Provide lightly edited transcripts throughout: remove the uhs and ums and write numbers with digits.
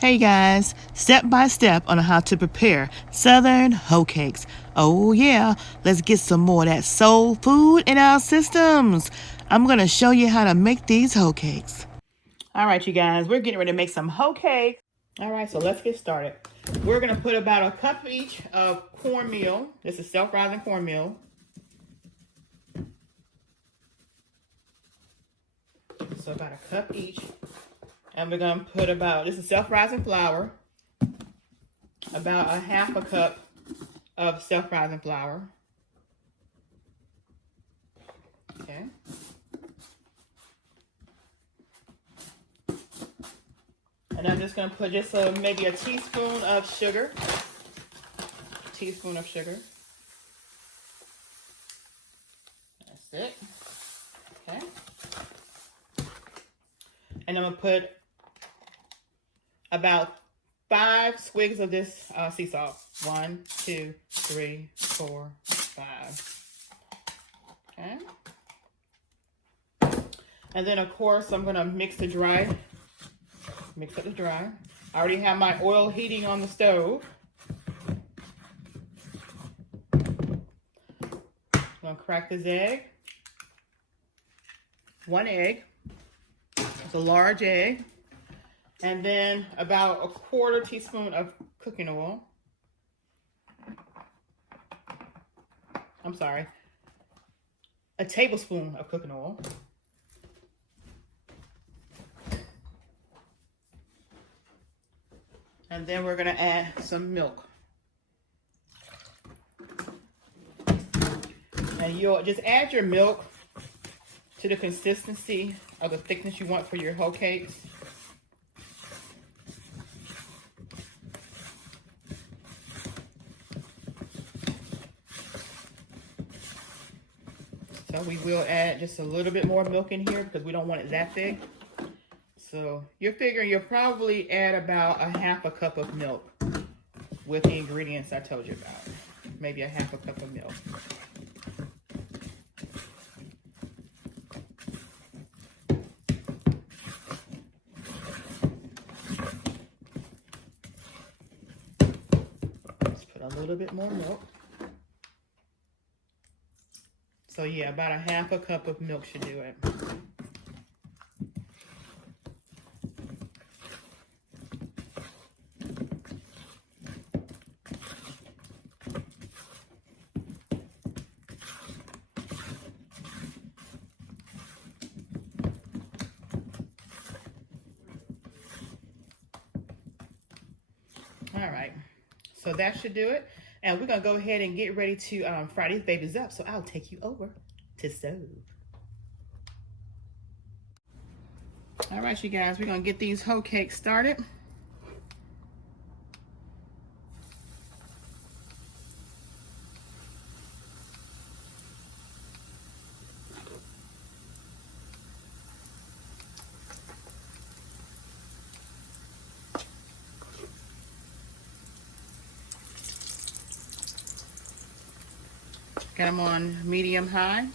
Hey guys, step by step on how to prepare Southern hoe cakes. Oh yeah, let's get some more of that soul food in our systems. I'm gonna show you how to make these hoe cakes. All right, you guys, we're getting ready to make some hoe cakes. All right, so let's get started. We're gonna put about a cup each of cornmeal. This is self-rising cornmeal. So about a cup each. And we're gonna put about, this is self-rising flour, about a half a cup of self-rising flour. Okay. And I'm just gonna put just maybe a teaspoon of sugar. Teaspoon of sugar. That's it. Okay. And I'm gonna put about 5 swigs of this sea salt. 1, 2, 3, 4, 5. Okay. And then of course I'm gonna mix up the dry. I already have my oil heating on the stove. I'm gonna crack this egg. 1 egg. It's a large egg. And then about a 1/4 teaspoon of cooking oil. I'm sorry. A tablespoon of cooking oil. And then we're gonna add some milk. And you'll just add your milk to the consistency of the thickness you want for your hoe cakes. So we will add just a little bit more milk in here because we don't want it that thick. So you're figuring you'll probably add about a half a cup of milk with the ingredients I told you about. Maybe a half a cup of milk. Let's put a little bit more milk. So yeah, about a half a cup of milk should do it. All right, so that should do it. And we're gonna go ahead and get ready to fry these babies up. So I'll take you over to stove. All right, you guys, we're gonna get these hoe cakes started. Got them on medium high.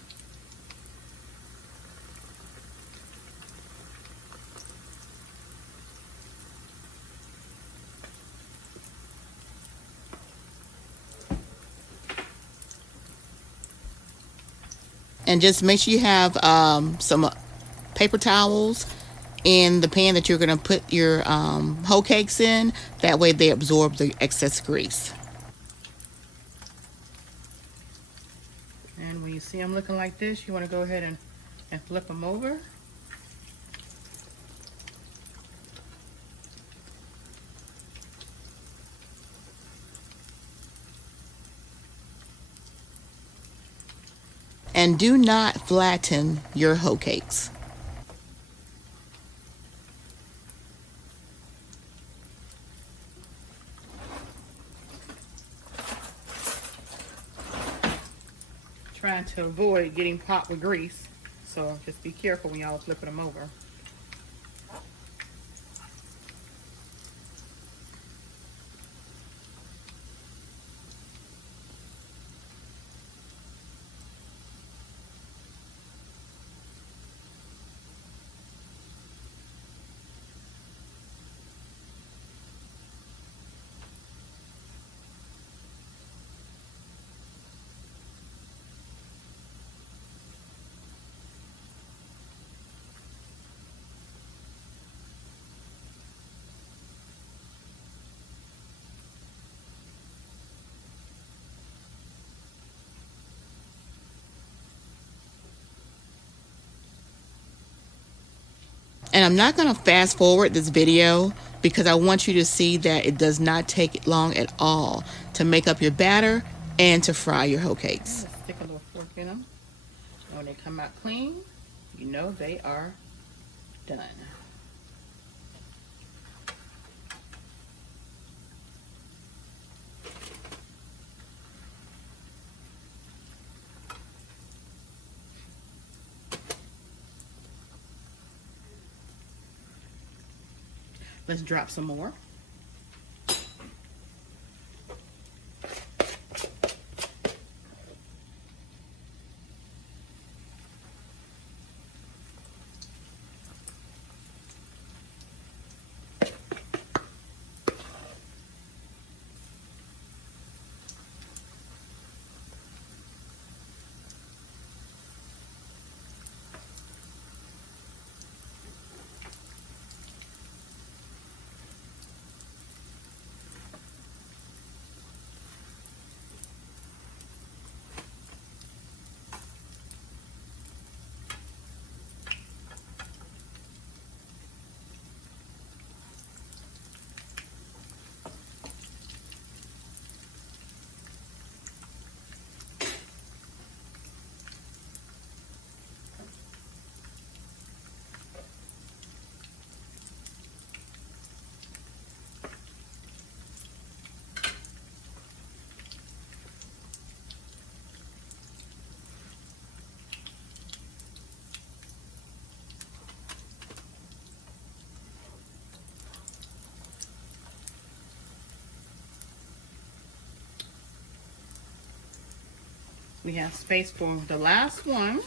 And just make sure you have some paper towels in the pan that you're going to put your hoe cakes in. That way they absorb the excess grease. And when you see them looking like this, you want to go ahead and flip them over. And do not flatten your hoe cakes. Trying to avoid getting popped with grease, so just be careful when y'all are flipping them over. And I'm not going to fast forward this video because I want you to see that it does not take long at all to make up your batter and to fry your hoe cakes. Stick a little fork in them. And when they come out clean, you know they are done. Let's drop some more. We have space for the last one.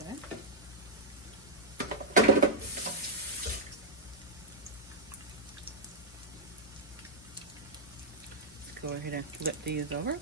Okay. Go ahead and flip these over.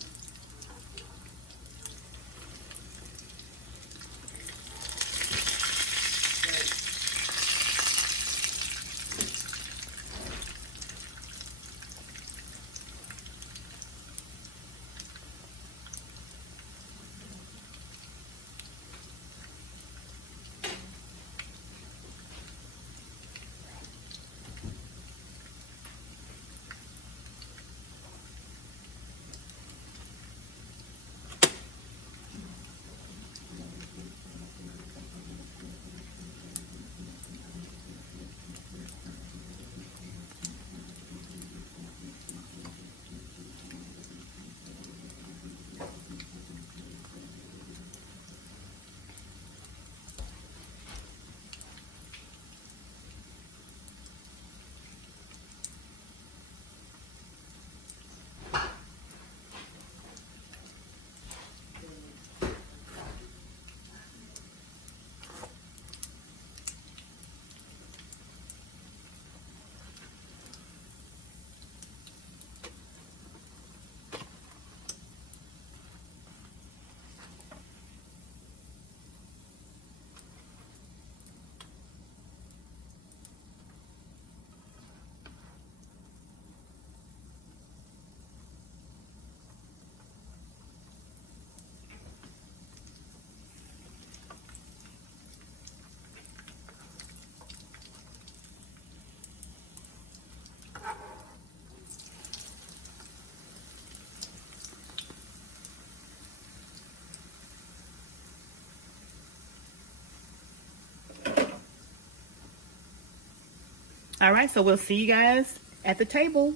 All right, so we'll see you guys at the table.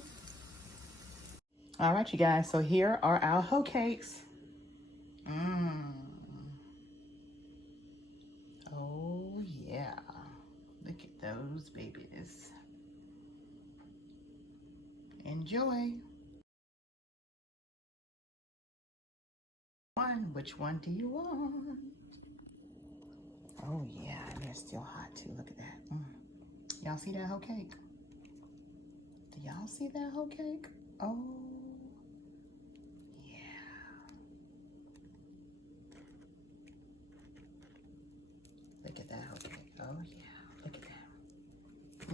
All right, you guys, so here are our hoe cakes. Oh, yeah. Look at those babies. Enjoy. Which one do you want? Oh, yeah, and they're still hot, too. Look at that. Y'all see that hoe cake? Do y'all see that hoe cake? Oh, yeah.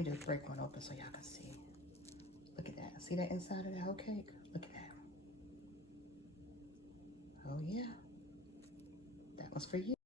me just break one open so y'all can see. Look at that. See that inside of the hoe cake? Look at that. Oh yeah. That one's for you.